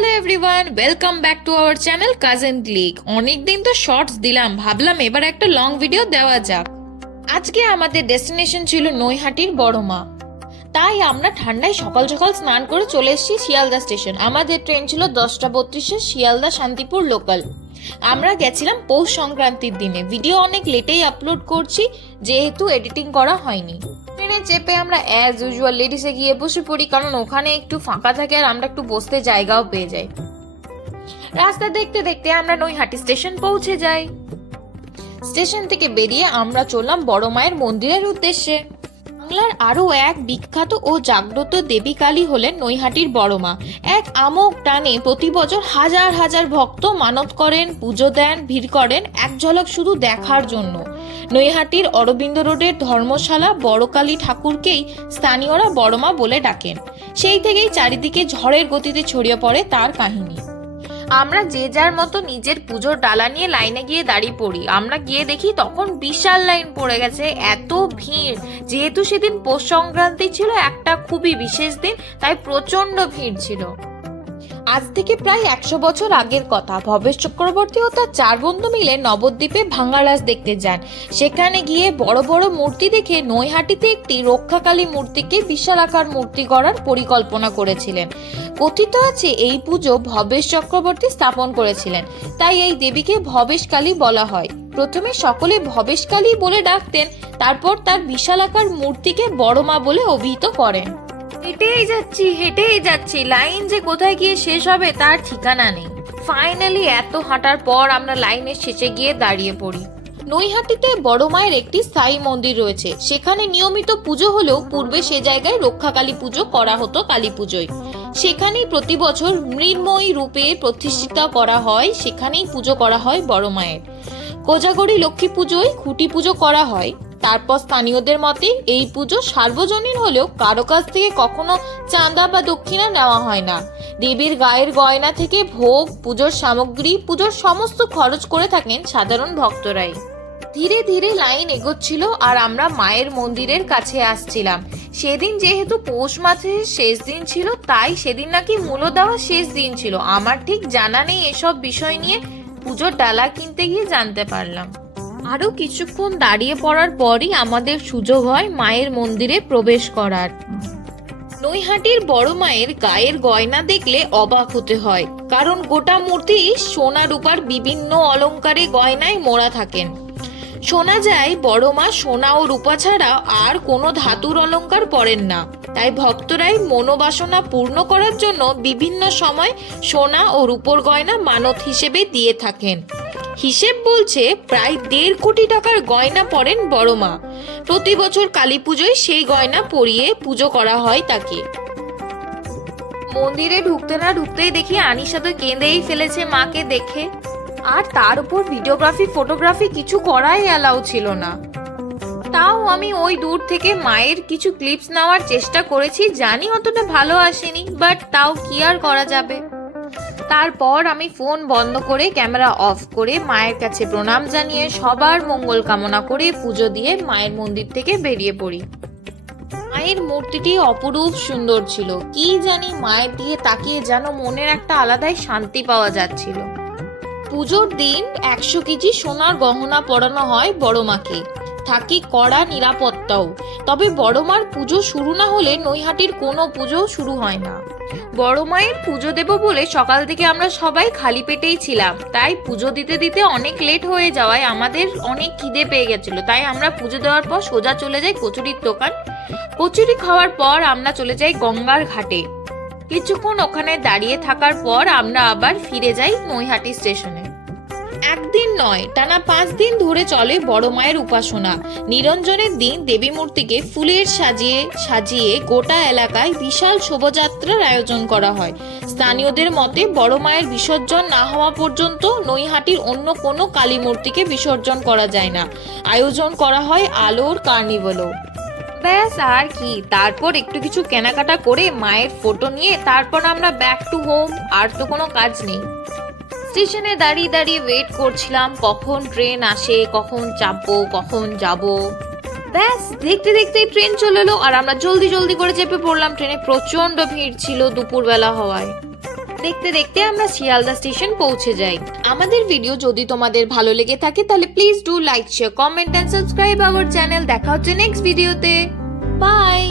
Hello everyone, welcome back to our channel cousin click. অনেকদিন তো shorts দিলাম, ভাবলাম এবার একটা লং ভিডিও দেওয়া যাক। আজকে আমাদের ডেস্টিনেশন ছিল নৈহাটির বড়মা। তাই আমরা ঠান্ডায় সকাল সকাল স্নান করে চলে এসেছি শিয়ালদা স্টেশন। আমাদের ট্রেন ছিল 10:32 শিয়ালদা শান্তিপুর লোকাল। আমরা গেছিলাম পৌষ সংক্রান্তির দিনে। ভিডিও অনেক লেটেই আপলোড করছি যেহেতু এডিটিং করা হয়নি। ট্রেনে চেপে আমরা অ্যাজ ইউজুয়াল লেডিসে গিয়ে বসে পড়ি, কারণ ওখানে একটু ফাঁকা থাকে আর আমরা একটু বসতে জায়গাও পেয়ে যাই। রাস্তা দেখতে দেখতে আমরা নৈহাটি স্টেশন পৌঁছে যাই। স্টেশন থেকে বেরিয়ে আমরা চললাম বড় মায়ের মন্দিরের উদ্দেশ্যে। বাংলার আরো এক বিখ্যাত ও জাগ্রত দেবী কালী হলেন নৈহাটির বড়মা। এক আমোক টানে প্রতি বছর হাজার হাজার ভক্ত মানত করেন, পুজো দেন, ভিড় করেন এক ঝলক শুধু দেখার জন্য। নৈহাটির অরবিন্দ রোডের ধর্মশালা বড় কালী ঠাকুরকেই স্থানীয়রা বড়মা বলে ডাকেন। সেই থেকেই চারিদিকে ঝড়ের গতিতে ছড়িয়ে পড়ে তার কাহিনী। আমরা যে যার মতো নিজের পুজোর ডালা নিয়ে লাইনে গিয়ে দাঁড়িয়ে পড়ি। আমরা গিয়ে দেখি তখন বিশাল লাইন পড়ে গেছে, এত ভিড়। যেহেতু সেদিন পৌষ সংক্রান্তি ছিল, একটা খুবই বিশেষ দিন, তাই প্রচন্ড ভিড় ছিল। আজ থেকে প্রায় 100 বছর আগের কথা। ভবেশ চক্রবর্তী ও তার 4 বন্ধু মিলে নবদ্বীপে ভাঙ্গারাজ দেখতে যান। সেখানে গিয়ে বড় বড় মূর্তি দেখে নৈহাটিতে একটি রক্ষাকালী মূর্তিকে বিশালাকার মূর্তি গড়ার পরিকল্পনা করেছিলেন। কথিত আছে এই পুজো ভবেশ চক্রবর্তী স্থাপন করেছিলেন, তাই এই দেবীকে ভবেশকালী বলা হয়। প্রথমে সকলে ভবেশকালী বলে ডাকতেন, তারপর তার বিশালাকার মূর্তিকে বড়মা বলে অভিহিত করেন। হেঁটেই যাচ্ছি, লাইন যে কোথায় গিয়ে শেষ হবে তার ঠিকানা নেই। ফাইনালি এত হাঁটার পর আমরা লাইনের শেষে গিয়ে দাঁড়িয়ে পড়ি। নৈহাটিতে বড় মায়ের একটি স্থায়ী মন্দির রয়েছে। সেখানে নিয়মিত পুজো হলেও পূর্বে সে জায়গায় রক্ষাকালী পুজো করা হতো কালী পুজোয়। সেখানেই প্রতি বছর মৃন্ময়ী রূপে প্রতিষ্ঠিত করা হয়, সেখানেই পুজো করা হয় বড় মায়ের। কোজাগরী লক্ষ্মী পুজোয় খুঁটি পুজো করা হয়। তারপর স্থানীয়দের মতে এই পুজো সার্বজনীন হলেও কারো কাছ থেকে কখনো চাঁদা বা দক্ষিণা নেওয়া হয় না। দেবীর গায়ের গয়না থেকে ভোগ, পুজোর সামগ্রী, পুজোর সমস্ত খরচ করে থাকেন সাধারণ ভক্তরাই। ধীরে ধীরে লাইন এগোচ্ছিল আর আমরা মায়ের মন্দিরের কাছে আসছিলাম। সেদিন যেহেতু পৌষ মাসের শেষ দিন ছিল, তাই সেদিন নাকি মূল্য দেওয়া শেষ দিন ছিল। আমার ঠিক জানা নেই এসব বিষয় নিয়ে, পুজোর ডালা কিনতে গিয়ে জানতে পারলাম। আরো কিছুক্ষণ দাঁড়িয়ে পড়ার পরই আমাদের সুযোগ হয় মায়ের মন্দিরে প্রবেশ করার। নৈহাটির বড় মায়ের গায়ের গয়না দেখলে অবাক হতে হয়, কারণ গোটা মূর্তি সোনা রূপার বিভিন্ন অলংকারে গয়নায় মোড়া থাকেন। শোনা যায় বড় মা সোনা ও রূপা ছাড়া আর কোনো ধাতুর অলংকার পরেন না, তাই ভক্তরাই মনোবাসনা পূর্ণ করার জন্য বিভিন্ন সময় সোনা ও রূপোর গয়না মানত হিসেবে দিয়ে থাকেন। হিসেব বলছে প্রায় 1.5 কোটি টাকার গয়না পরেন বড় মা। প্রতি বছর কালী পুজোয় সেই গয়না পরিয়ে পুজো করা হয় তাকে। মন্দিরে ঢুকতে না ঢুকতেই দেখি আনিশা তো কেঁদেই ফেলেছে মাকে দেখে। আর তার উপর ভিডিওগ্রাফি ফটোগ্রাফি কিছু করাই অ্যালাউ ছিল না। তাও আমি ওই দূর থেকে মায়ের কিছু ক্লিপস নেওয়ার চেষ্টা করেছি। জানি অতটা ভালো আসেনি, বাট তাও কি আর করা যাবে। তারপর আমি ফোন বন্ধ করে ক্যামেরা অফ করে মায়ের কাছে প্রণাম জানিয়ে সবার মঙ্গল কামনা করে পুজো দিয়ে মায়ের মন্দির থেকে বেরিয়ে পড়ি। মায়ের মূর্তিটি অপরূপ সুন্দর ছিল। কি জানি মায়ের দিকে তাকিয়ে যেন মনের একটা আলাদাই শান্তি পাওয়া যাচ্ছিল। পুজোর দিন 100 কেজি সোনার গহনা পরানো হয় বড় মাকে, থাকে কড়া নিরাপত্তাও। তবে বড় মার পুজো শুরু না হলে নৈহাটির কোনো পুজো শুরু হয় না। বড় মায়ের পুজো দেব বলে সকাল থেকে আমরা সবাই খালি পেটেই ছিলাম, তাই পুজো দিতে দিতে অনেক লেট হয়ে যাওয়ায় আমাদের অনেক খিদে পেয়ে গেছিল। তাই আমরা পুজো দেওয়ার পর সোজা চলে যাই কচুরির দোকান। কচুরি খাওয়ার পর আমরা চলে যাই গঙ্গার ঘাটে। কিছুক্ষণ ওখানে দাঁড়িয়ে থাকার পর আমরা আবার ফিরে যাই নৈহাটি স্টেশনে। একদিন নয়, টানা 5 দিন ধরে চলে বড় মায়ের উপাসনা। নিরঞ্জনের দিন দেবী মূর্তিকে ফুলের সাজিয়ে গোটা এলাকায় বিশাল শোভাযাত্রার আয়োজন করা হয়। স্থানীয়দের মতে বড় মায়ের বিসর্জন না হওয়া পর্যন্ত নৈহাটির অন্য কোনো কালী মূর্তিকে বিসর্জন করা যায় না। আয়োজন করা হয় আলোর কার্নিভালও। ব্যাস আর কি, তারপর একটু কিছু কেনাকাটা করে মায়ের ফটো নিয়ে তারপর আমরা ব্যাক টু হোম। আর তো কোনো কাজ নেই। স্টেশনে দাঁড়িয়ে দাঁড়িয়ে ওয়েট করছিলাম কখন ট্রেন আসে, কখন চাপবো, কখন যাব। ব্যাস দেখতে দেখতেই ট্রেন চলে এলো আর আমরা জলদি করে চেপে পড়লাম ট্রেনে। প্রচন্ড ভিড় ছিল দুপুরবেলা হওয়ায়। দেখতে দেখতে আমরা শিয়ালদা স্টেশন পৌঁছে যাই। আমাদের ভিডিও যদি তোমাদের ভালো লেগে থাকে তাহলে please do like, share, comment and subscribe our channel. দেখা হচ্ছে নেক্সট ভিডিওতে। বাই।